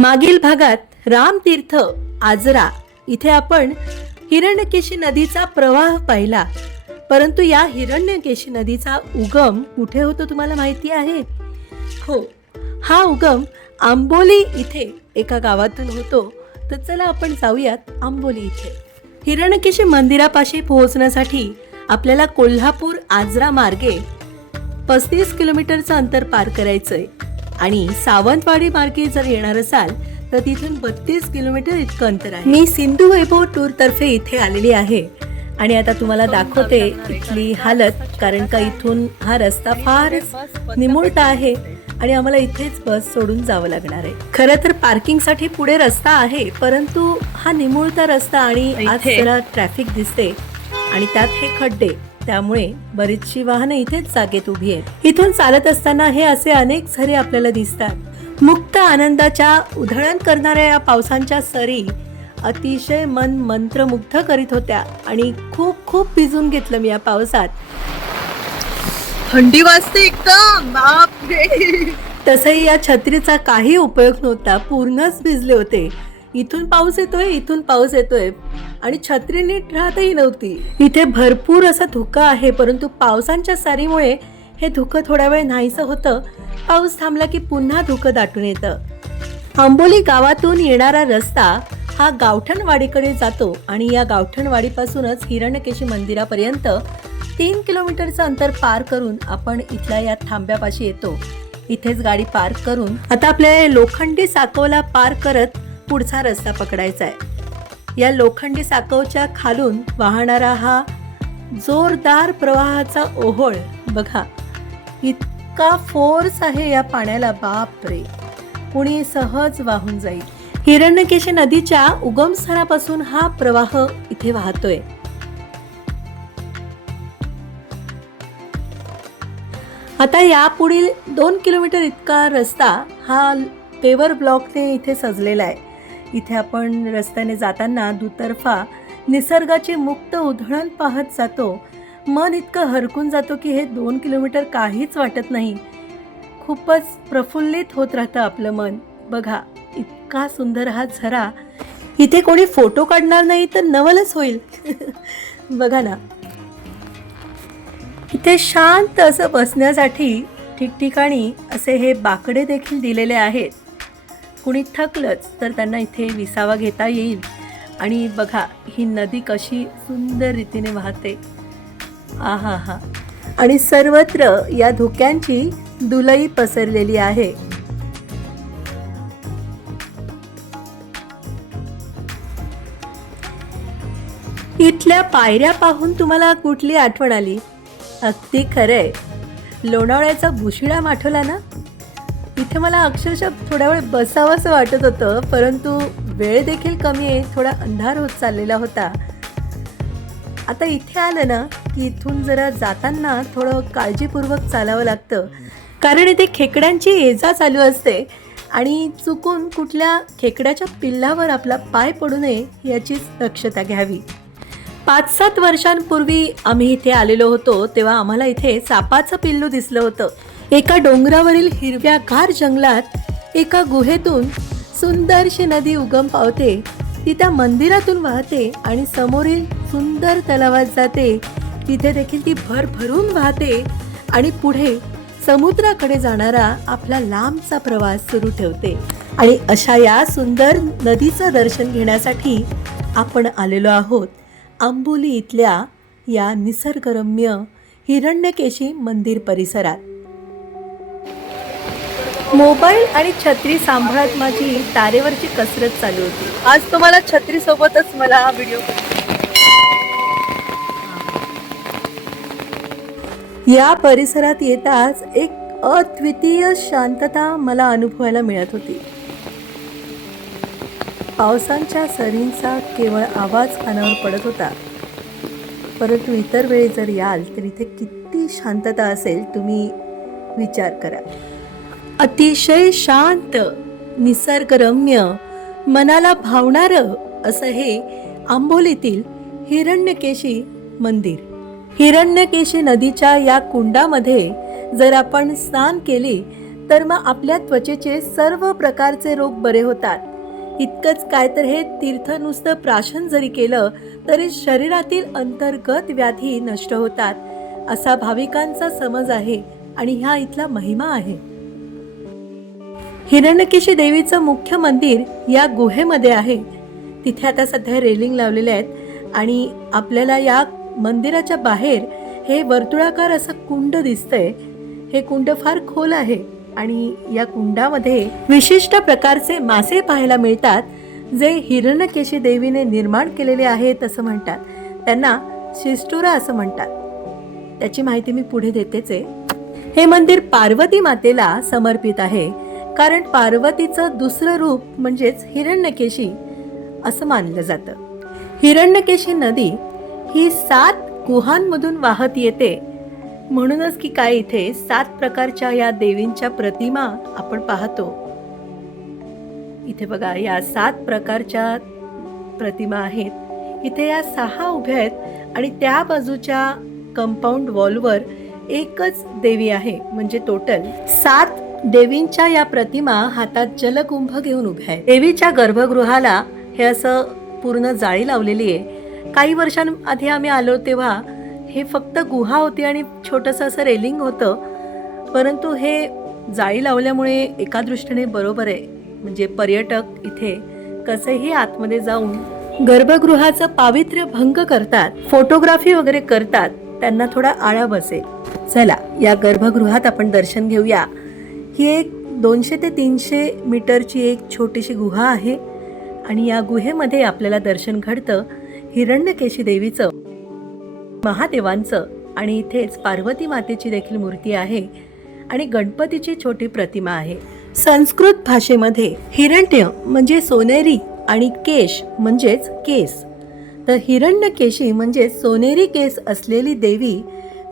मागील भागात रामतीर्थ आजरा. इथे आपण हिरण्यकेशी नदीचा प्रवाह पाहिला. परंतु या हिरण्यकेशी नदीचा उगम कुठे होतो तुम्हाला माहिती आहे? हो हा उगम आंबोली इथे एका गावातून होतो. तर चला आपण जाऊयात आंबोली इथे. हिरण्यकेशी मंदिरापाशी पोहोचण्यासाठी आपल्याला कोल्हापूर आजरा मार्गे पस्तीस किलोमीटरचं अंतर पार करायचंय. आणि सावंतवाडी मार्गे जर येणार असाल तर तिथून बत्तीस किलोमीटर इतकं अंतर आहे. मी सिंधू वैभव टूर तर्फे इथे आलेली आहे. आणि आता तुम्हाला दाखवते इथली हालत कारण का इथून हा रस्ता फार निमुळता आहे आणि आम्हाला इथेच बस सोडून जावं लागणार आहे. खरं तर पार्किंगसाठी पुढे रस्ता आहे परंतु हा निमुळता रस्ता आणि आज. जरा ट्रॅफिक दिसते आणि त्यात हे खड्डे. त्यामुळे बरीचशी वाहनं इथेच जागेत उभी आहेत. इथून चालत असताना हे असे अनेक झरे आपल्याला दिसतात. मुक्त आनंदाच्या उधळण करणाऱ्या या पावसांच्या सरी अतिशय मन मंत्रमुग्ध करीत होत्या आणि खूप खूप भिजून घेतलं मी या पावसात. थंडी वाजते एकदम. बापरे. तसंही या छत्रीचा काही उपयोग नव्हता. पूर्णच भिजले होते. इथून पाऊस येतोय इथून पाऊस येतोय. आणि छत्री नीट राहतही नव्हती. इथे भरपूर असा धुकं आहे परंतु पावसांच्या सारीमुळे हे धुकं थोडा वेळ नाहीसं होतं. पाऊस थांबला की पुन्हा धुकं दाटून येतं. आंबोली गावातून येणारा रस्ता हा गावठणवाडीकडे जातो आणि या गावठणवाडीपासूनच हिरण्यकेशी मंदिरापर्यंत तीन किलोमीटरचं अंतर पार करून आपण इथल्या या थांब्यापाशी येतो. इथेच गाडी पार्क करून आता आपल्या लोखंडी साकवला पार करत पुढचा रस्ता पकडायचा आहे. या लोखंडी साकवच्या खालून वाहणारा हा जोरदार प्रवाहाचा ओहोळ बघा. इतका फोर्स आहे या पाण्याला. बाप रे कुणी सहज वाहून जाईल. हिरण्यकेशी नदीच्या उगमस्थानापासून हा प्रवाह इथे वाहतोय. आता यापुढील दोन किलोमीटर इतका रस्ता हा पेवर ब्लॉकने इथे सजलेला आहे. इथे आपण रस्त्याने जाताना दुतर्फा निसर्गाची मुक्त उधळण पाहत जातो. मन इतकं हरकून जातो की हे दोन किलोमीटर काहीच वाटत नाही. खूपच प्रफुल्लित होत राहतं आपलं मन. बघा इतका सुंदर हा झरा. इथे कोणी फोटो काढणार नाही तर नवलच होईल. बघा ना. इथे शांत असं बसण्यासाठी ठिकठिकाणी असे हे बाकडे देखील दिलेले आहेत. कुणी थकलंच तर त्यांना इथे विसावा घेता येईल. आणि बघा ही नदी कशी सुंदर रीतीने वाहते. आहा हा. आणि सर्वत्र या धुक्यांची दुलई पसरलेली आहे. इथल्या पायऱ्या पाहून तुम्हाला कुठली आठवण आली? अगदी खरंय. लोणावळ्याचा भुशिळा आठवला ना? इथे मला अक्षरशः थोड्या वेळ बसावंसं वाटत होतं परंतु वेळ देखील कमी आहे थोडा अंधार होत चाललेला होता. आता इथे आलं ना की इथून जरा जाताना थोडं काळजीपूर्वक चालावं लागतं. कारण इथे खेकड्यांची येजा चालू असते आणि चुकून कुठल्या खेकड्याच्या पिल्लावर आपला पाय पडू नये याचीच दक्षता घ्यावी. पाच सात वर्षांपूर्वी आम्ही इथे आलेलो होतो तेव्हा आम्हाला इथे सापाचं पिल्लू दिसलं होतं. एका डोंगरावरील हिरव्यागार जंगलात एका गुहेतून सुंदरशी नदी उगम पावते. ती त्या मंदिरातून वाहते आणि समोरील सुंदर तलावात जाते. तिथे देखील ती भर भरून वाहते आणि पुढे समुद्राकडे जाणारा आपला लांबचा प्रवास सुरू ठेवते. आणि अशा या सुंदर नदीचं दर्शन घेण्यासाठी आपण आलेलो आहोत. आंबोली इथल्या या निसर्गरम्य हिरण्यकेशी मंदिर परिसरात. मोबाईल आणि छत्री सांभाळत माझी तारेवरची कसरत चालू होती. आज तुम्हाला छत्री सोबतच मला हा व्हिडिओ या परिसरात येताच एक अद्वितीय शांतता मला अनुभवायला मिळत होती. पावसांच्या सरींचा केवळ आवाज कानावर पडत होता. परंतु इतर वेळी जर याल तर इथे किती शांतता असेल तुम्ही विचार करा. अतिशय शांत निसर्गरम्य मनाला भावणारं असं हे आंबोलीतील हिरण्यकेशी मंदिर. हिरण्यकेशी नदीच्या या कुंडामध्ये जर आपण स्नान केले तर मग आपल्या त्वचेचे सर्व प्रकारचे रोग बरे होतात. इतकंच काय तर हे तीर्थ नुसतं प्राशन जरी केलं तरी शरीरातील अंतर्गत व्याधी नष्ट होतात असा भाविकांचा समज आहे आणि ह्या इथला महिमा आहे. हिरण्यकेशी देवीचं मुख्य मंदिर या गुहेमध्ये आहे. तिथे आता सध्या रेलिंग लावलेले आहेत आणि आपल्याला या मंदिराच्या बाहेर हे वर्तुळाकार असं कुंड दिसतंय. हे कुंड फार खोल आहे आणि या कुंडामध्ये विशिष्ट प्रकारचे मासे पाहायला मिळतात जे हिरण्यकेशी देवीने निर्माण केलेले आहेत असं म्हणतात. त्यांना शिस्टुरा असं म्हणतात. त्याची माहिती मी पुढे देतेच आहे. हे मंदिर पार्वती मातेला समर्पित आहे. कारण पार्वतीचं दुसरं रूप म्हणजेच हिरण्यकेशी असं मानलं जातं. हिरण्यकेशी नदी ही सात गुहांमधून वाहत येते. म्हणूनच की काय इथे सात प्रकारच्या या देवींच्या प्रतिमा आपण पाहतो. इथे बघा या सात प्रकारच्या प्रतिमा आहेत. इथे या सहा उभ्या आहेत आणि त्या बाजूच्या कंपाऊंड वॉलवर एकच देवी आहे म्हणजे टोटल सात देवींच्या या प्रतिमा हातात जलकुंभ घेऊन उभ्या आहेत देवीच्या गर्भगृहाला हे असं पूर्ण जाळी लावलेली आहे. काही वर्षांआधी आम्ही आलो तेव्हा हे फक्त गुहा होती आणि छोटंसं असं रेलिंग होतं. परंतु हे जाळी लावल्यामुळे एका दृष्टीने बरोबर आहे. म्हणजे पर्यटक इथे कसेही आतमध्ये जाऊन गर्भगृहाचं पावित्र्य भंग करतात फोटोग्राफी वगैरे करतात त्यांना थोडा आळा बसेल. चला या गर्भगृहात आपण दर्शन घेऊया. ही एक दोनशे ते तीनशे मीटरची एक छोटीशी गुहा आहे आणि या गुहेमध्ये आपल्याला दर्शन घडतं हिरण्यकेशी देवीचं महादेवांचं आणि इथेच पार्वती मातेची देखील मूर्ती आहे आणि गणपतीची छोटी प्रतिमा आहे. संस्कृत भाषेमध्ये हिरण्य म्हणजे सोनेरी आणि केश म्हणजेच केस. तर हिरण्यकेशी म्हणजे सोनेरी केस असलेली देवी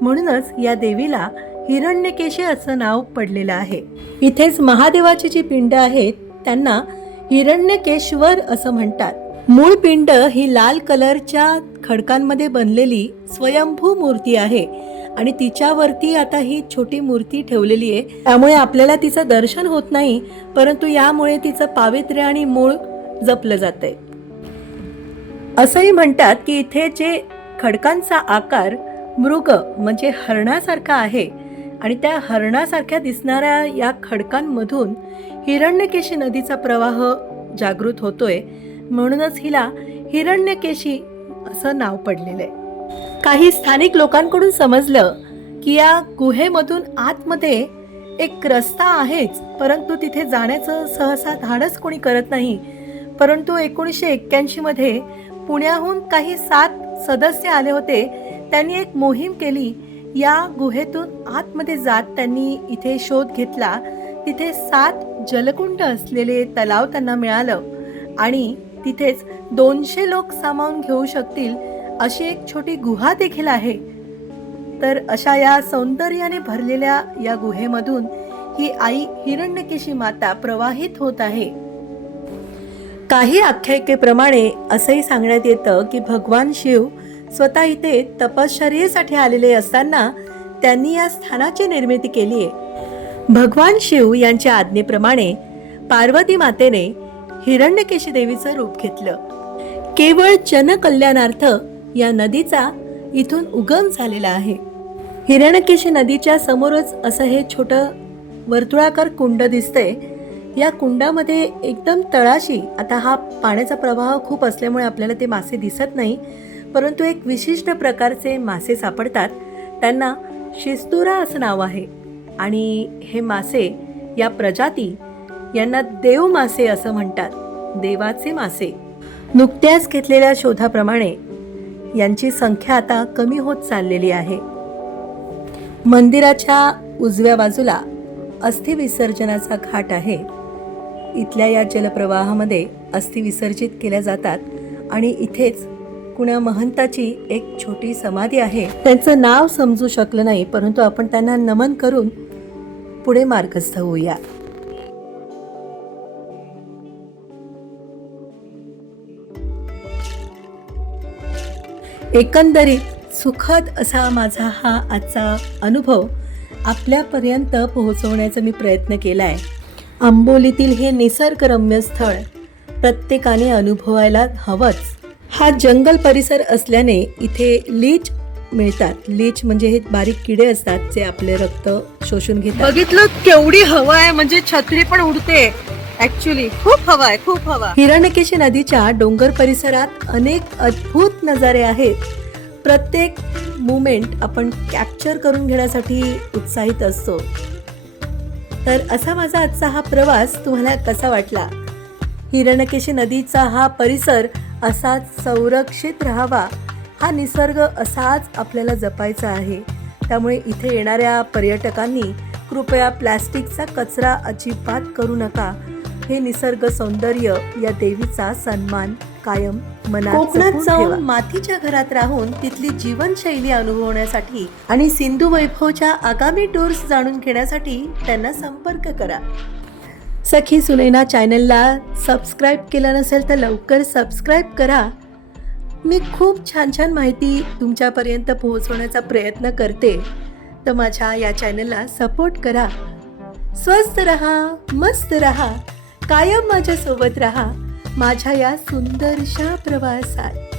म्हणूनच या देवीला हिरण्यकेशी असं नाव पडलेलं आहे. इथेच महादेवाची जी पिंड आहेत त्यांना हिरण्यकेश्वर असं म्हणतात. मूळ पिंड ही लाल कलरच्या खडकांमध्ये बनलेली स्वयंभू मूर्ती आहे आणि तिच्यावरती आता ही छोटी मूर्ती ठेवलेली आहे. त्यामुळे आपल्याला तिचं दर्शन होत नाही परंतु यामुळे तिचं पावित्र्य आणि मूळ जपलं जातंय. असंही म्हणतात की इथे जे खडकांचा आकार मृग म्हणजे हरणासारखा आहे आणि त्या हरणासारख्या दिसणाऱ्या या खडकांमधून हिरण्यकेशी नदीचा प्रवाह जागृत होतोय म्हणूनच हिला हिरण्यकेशी असं नाव पडलेलं आहे. काही स्थानिक लोकांकडून समजलं की या गुहेमधून आतमध्ये एक रस्ता आहेच परंतु तिथे जाण्याचं सहसा धाडस कोणी करत नाही. परंतु एकोणीसशे एक्क्याऐंशीमध्ये पुण्याहून काही सात सदस्य आले होते त्यांनी एक मोहीम केली या गुहेतून आतमध्ये जात त्यांनी इथे शोध घेतला. तिथे सात जलकुंड असलेले तलाव त्यांना मिळालं. आणि तिथेच दोनशे लोक सामावून घेऊ शकतील अशी एक छोटी गुहा देखील आहे. तर अशा या सौंदर्याने भरलेल्या या गुहेमधून ही आई हिरण्यकेशी माता प्रवाहित होत आहे. काही आख्यायिकेप्रमाणे असंही सांगण्यात येतं की भगवान शिव स्वतः इथे तपश्चर्येसाठी आलेले असताना त्यांनी या स्थानाची निर्मिती केली आहे भगवान शिव यांच्या आज्ञेप्रमाणे पार्वती मातेने हिरण्यकेशी देवीचं रूप घेतलं. केवळ जनकल्याणार्थ या नदीचा इथून उगम झालेला आहे. हिरण्यकेशी नदीच्या समोरच असं हे छोटं वर्तुळाकार कुंड दिसतंय. या कुंडामध्ये एकदम तळाशी आता हा पाण्याचा प्रवाह खूप असल्यामुळे आपल्याला ते मासे दिसत नाही. परंतु एक विशिष्ट प्रकारचे मासे सापडतात. त्यांना शिस्तुरा असं नाव आहे. आणि हे मासे या प्रजाती यांना देव मासे असं म्हणतात. देवाचे मासे. नुकत्याच घेतलेल्या शोधाप्रमाणे यांची संख्या आता कमी होत चाललेली आहे. मंदिराच्या उजव्या बाजूला अस्थि विसर्जनाचा घाट आहे. इथल्या या जलप्रवाहामध्ये अस्थि विसर्जित केल्या जातात आणि इथेच कुण्या महंताची एक छोटी समाधी आहे. त्यांचं नाव समजू शकलं नाही परंतु आपण त्यांना नमन करून पुढे मार्गस्थ होऊया. एकंदरीत सुखद असा माझा हा आजचा अनुभव आपल्यापर्यंत पोहोचवण्याचा मी प्रयत्न केला आहे आंबोलीतील हे निसर्गरम्य स्थळ प्रत्येकाने अनुभवायला हवंच. हा जंगल परिसर असल्याने इथे लीच मिळतात. लीच म्हणजे हे बारीक किडे असतात जे आपले रक्त शोषून घेतात. बघितलं केवढी हवा आहे म्हणजे छत्री पण उडते. ऍक्च्युली खूप हवा आहे खूप हवा. हिरण्यकेशी नदीच्या डोंगर परिसरात अनेक अद्भुत नजारे आहेत. प्रत्येक मुमेंट आपण कॅप्चर करून घेण्यासाठी उत्साहित असतो. तर असा माझा आजचा हा प्रवास तुम्हाला कसा वाटला? हिरण्यकेशी नदीचा हा परिसर असाच संरक्षित राहावा हा निसर्ग असाच आपल्याला जपायचा आहे. त्यामुळे इथे येणाऱ्या पर्यटकांनी कृपया प्लॅस्टिकचा कचरा अजिबात करू नका. हे निसर्ग सौंदर्य या देवीचा सन्मान कायम मनात कोकणात जाऊन मातीच्या घरात राहून तिथली जीवनशैली अनुभवण्यासाठी आणि सिंधू वैभवच्या आगामी टूर्स जाणून घेण्यासाठी त्यांना संपर्क करा. सखी सुनैना चॅनलला सबस्क्राईब केलं नसेल तर लवकर सबस्क्राईब करा. मी खूप छान छान माहिती तुमच्यापर्यंत पोहोचवण्याचा प्रयत्न करते. तर माझ्या या चॅनलला सपोर्ट करा. स्वस्त रहा मस्त रहा कायम माझ्यासोबत रहा. माझ्या या सुंदरशा प्रवासात.